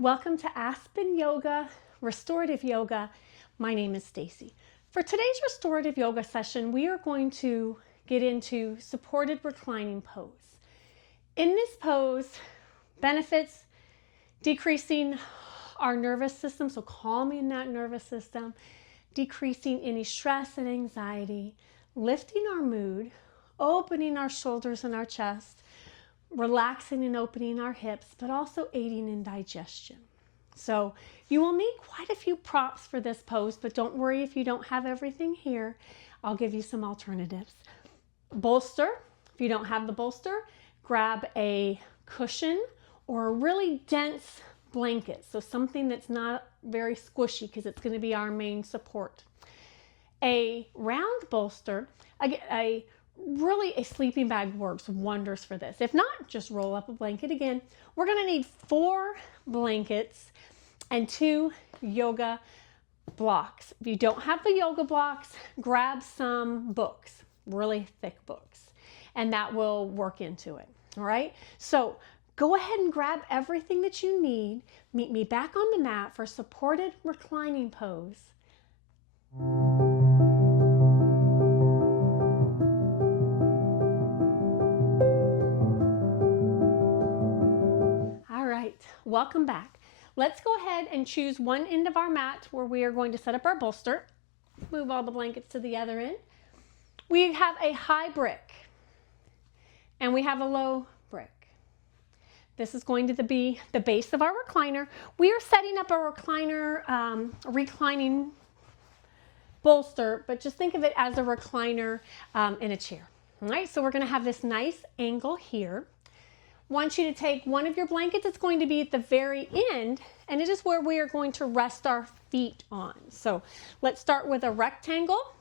Welcome to Aspen Yoga, Restorative Yoga. My name is Stacy. For today's restorative yoga session, we are going to get into supported reclining pose. In this pose, benefits decreasing our nervous system, so calming that nervous system, decreasing any stress and anxiety, lifting our mood, opening our shoulders and our chest, relaxing and opening our hips, but also aiding in digestion. So you will need quite a few props for this pose, but don't worry if you don't have everything here. I'll give you some alternatives. Bolster. If you don't have the bolster, grab a cushion or a really dense blanket. So something that's not very squishy because it's going to be our main support. A round bolster, a sleeping bag works wonders for this. If not, just roll up a blanket again. We're going to need 4 blankets and 2 yoga blocks. If you don't have the yoga blocks, grab some books, really thick books, and that will work into it. All right. So go ahead and grab everything that you need. Meet me back on the mat for supported reclining pose. Welcome back. Let's go ahead and choose one end of our mat where we are going to set up our bolster. Move all the blankets to the other end. We have a high brick and we have a low brick. This is going to be the base of our recliner. We are setting up a recliner, reclining bolster, but just think of it as a recliner in a chair. All right, so we're going to have this nice angle here. Want you to take one of your blankets. It's going to be at the very end, and it is where we are going to rest our feet on. So let's start with a rectangle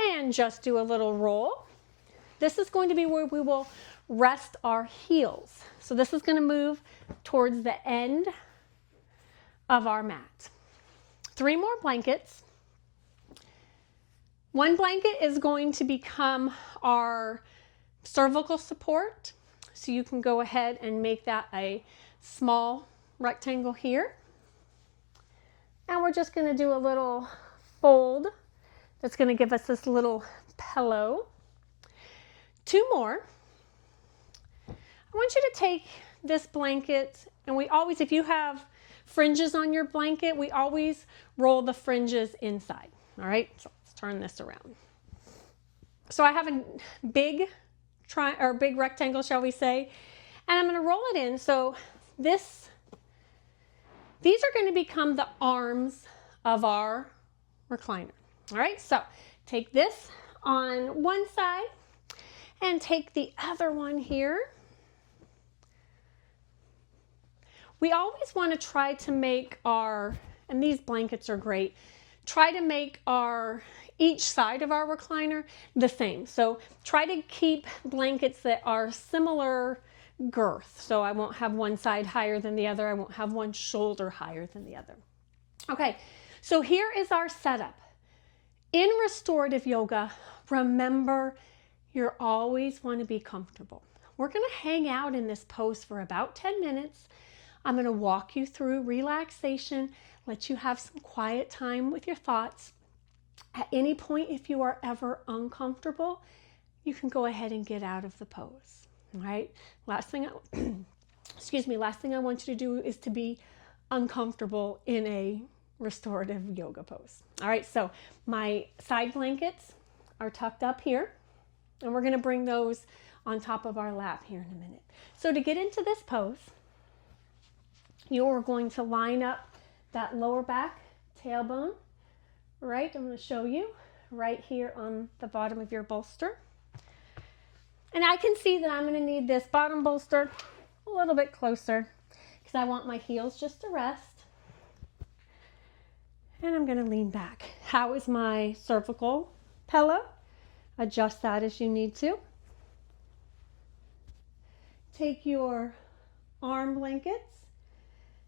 and just do a little roll. This is going to be where we will rest our heels. So this is going to move towards the end of our mat. 3 more blankets. One blanket is going to become our cervical support. So you can go ahead and make that a small rectangle here. And we're just going to do a little fold that's going to give us this little pillow. 2 more. I want you to take this blanket, and we always, if you have fringes on your blanket, we always roll the fringes inside. All right, so let's turn this around. So I have a big rectangle, shall we say, and I'm going to roll it in. So these are going to become the arms of our recliner. All right, so take this on one side and take the other one here. We always want to try to make and these blankets are great, try to make each side of our recliner the same. So try to keep blankets that are similar girth. So I won't have one side higher than the other. I won't have one shoulder higher than the other. Okay, so here is our setup. In restorative yoga, remember, you always want to be comfortable. We're going to hang out in this pose for about 10 minutes. I'm going to walk you through relaxation, let you have some quiet time with your thoughts. At any point, if you are ever uncomfortable, you can go ahead and get out of the pose. All right. Last thing I want you to do is to be uncomfortable in a restorative yoga pose. All right. So my side blankets are tucked up here, and we're going to bring those on top of our lap here in a minute. So to get into this pose, you're going to line up that lower back tailbone. Right, I'm going to show you right here on the bottom of your bolster. And I can see that I'm going to need this bottom bolster a little bit closer because I want my heels just to rest. And I'm going to lean back. How is my cervical pillow? Adjust that as you need to. Take your arm blankets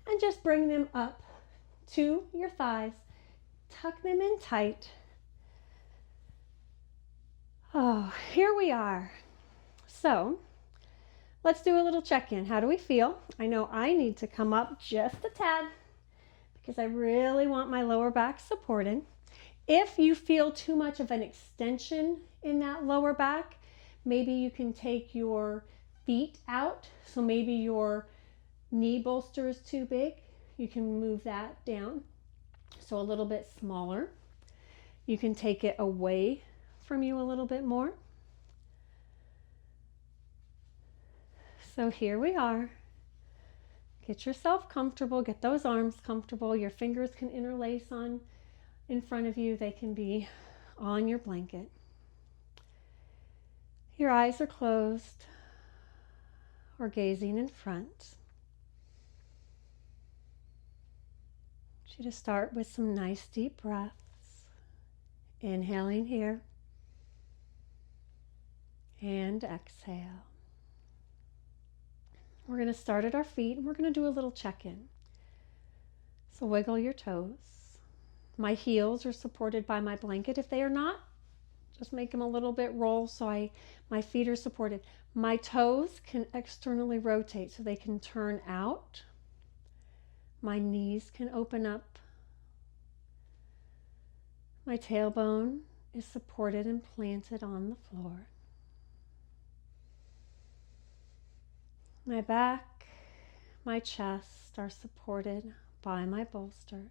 and just bring them up to your thighs. Tuck them in tight. Oh, here we are. So Let's do a little check-in. How do we feel? I know I need to come up just a tad because I really want my lower back supported. If you feel too much of an extension in that lower back, maybe you can take your feet out. So maybe your knee bolster is too big. You can move that down so a little bit smaller. You can take it away from you a little bit more. So here we are. Get yourself comfortable, get those arms comfortable. Your fingers can interlace on in front of you. They can be on your blanket. Your eyes are closed or gazing in front. I want you to start with some nice deep breaths. Inhaling here and exhale. We're going to start at our feet and we're going to do a little check-in. So wiggle your toes. My heels are supported by my blanket. If they are not, just make them a little bit roll so my feet are supported. My toes can externally rotate so they can turn out. My knees can open up. My tailbone is supported and planted on the floor. My back, my chest are supported by my bolster.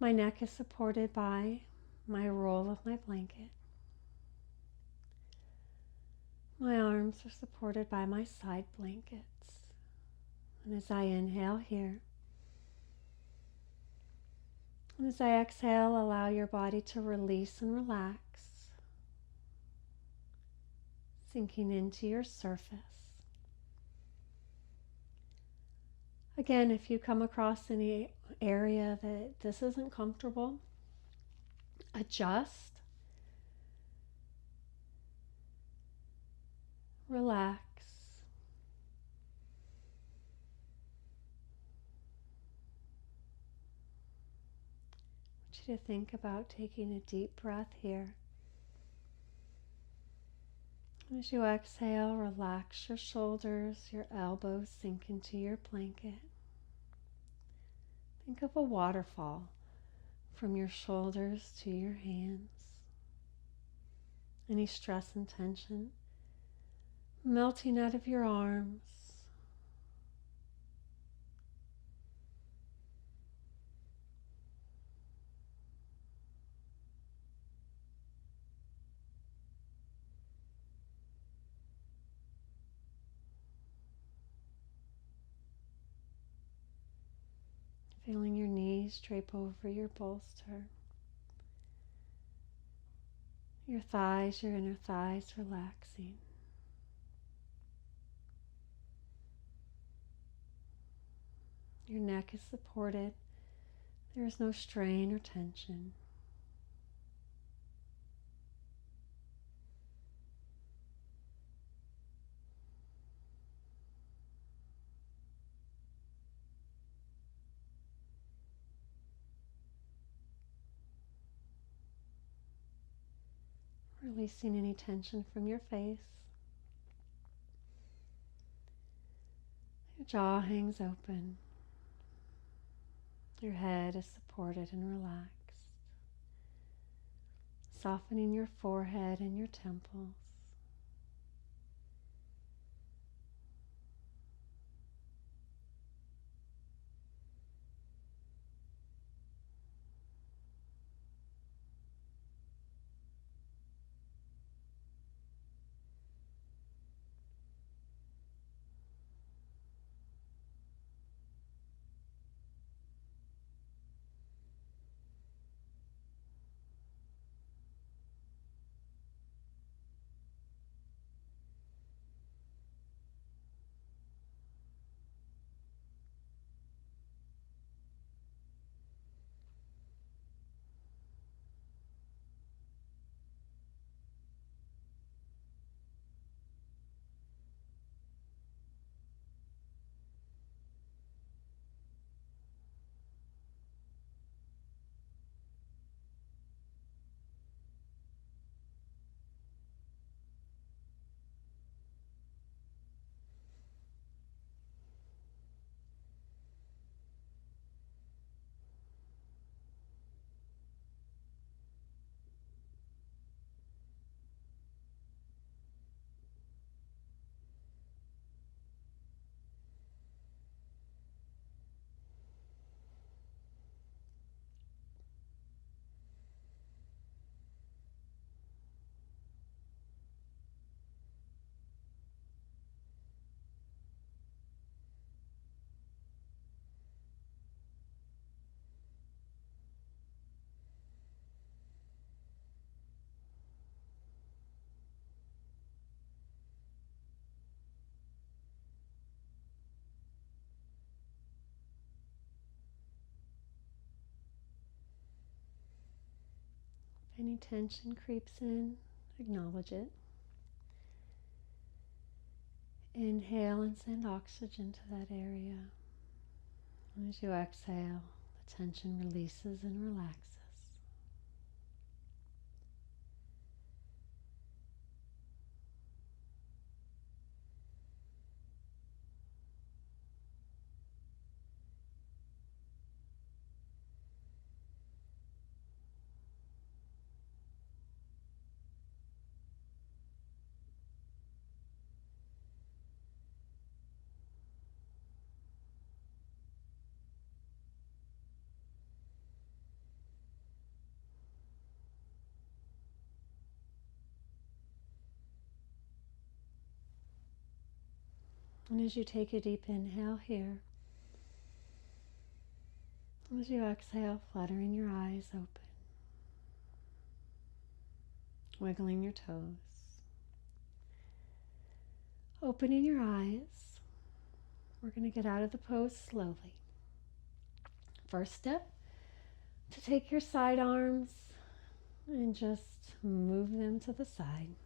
My neck is supported by my roll of my blanket. My arms are supported by my side blankets. And as I inhale here, and as I exhale, allow your body to release and relax, sinking into your surface. Again, if you come across any area that this isn't comfortable, adjust, relax. I want you to think about taking a deep breath here. As you exhale, relax your shoulders, your elbows sink into your blanket. Think of a waterfall from your shoulders to your hands. Any stress and tension melting out of your arms. Feeling your knees drape over your bolster. Your thighs, your inner thighs relaxing. Your neck is supported. There is no strain or tension. Releasing any tension from your face. Your jaw hangs open. Your head is supported and relaxed. Softening your forehead and your temples. any tension creeps in, acknowledge it. Inhale and send oxygen to that area. As you exhale, the tension releases and relaxes. And as you take a deep inhale here, as you exhale, fluttering your eyes open, wiggling your toes, opening your eyes, we're going to get out of the pose slowly. First step, to take your side arms and just move them to the side.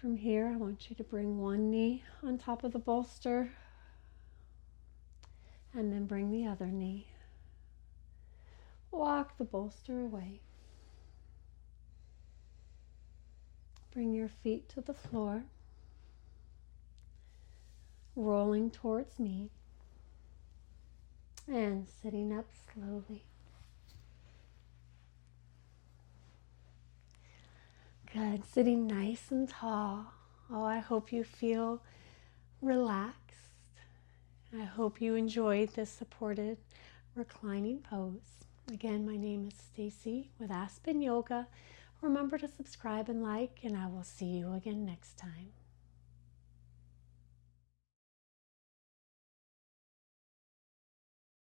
From here, I want you to bring one knee on top of the bolster and then bring the other knee. Walk the bolster away. Bring your feet to the floor, rolling towards me and sitting up slowly. Good, sitting nice and tall. Oh, I hope you feel relaxed. I hope you enjoyed this supported reclining pose. Again, my name is Stacy with Aspen Yoga. Remember to subscribe and like, and I will see you again next time.